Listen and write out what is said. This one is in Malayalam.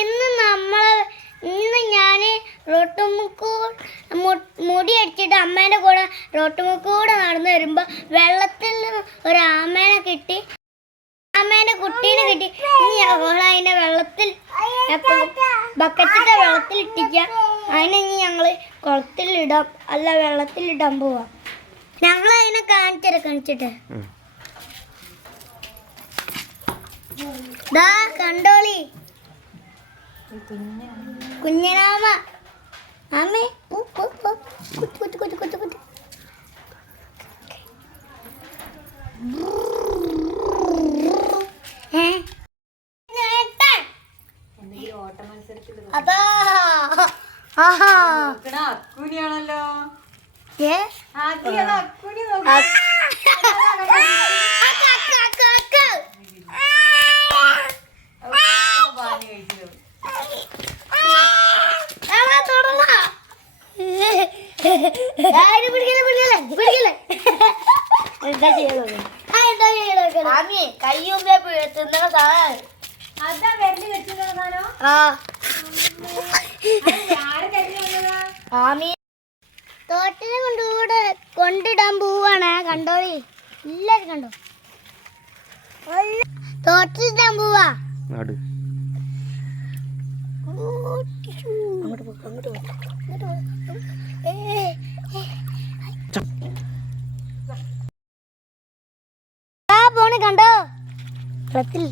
ഇന്ന് ഞാൻ മുടി അടിച്ചിട്ട് അമ്മേൻ്റെ കൂടെ റോട്ടുമുക്കൂടെ നടന്നു വരുമ്പോൾ വെള്ളത്തിൽ ഒരു ആമേനെ കിട്ടി, ആമേൻ്റെ കുട്ടീനെ കിട്ടി. ഇനി അതിനെ വെള്ളത്തിൽ ബക്കറ്റിൻ്റെ വെള്ളത്തിൽ ഇട്ടിക്കുക. അതിനെ ഇനി ഞങ്ങൾ കുളത്തിലിടാം, അല്ല വെള്ളത്തിലിടാൻ പോവാം. ഞങ്ങൾ അതിനെ കാണിച്ചിട്ട് ദാ കണ്ടോളി കുഞ്ഞനാമ. ആമേ കുത്തി കുത്തി കുത്തി കുത്തി. അതാ അക്കുനിയാണല്ലോ. കയ്യൊന്നേ തിന്നണ സാധനം. തോട്ടിനെ കൊണ്ടിടാൻ പോവാണ്. കണ്ടോളി എല്ലാരും കണ്ടോ, തോട്ടിലിടാൻ പോവാ. പോണ് കണ്ടോ, കുളത്തിൽ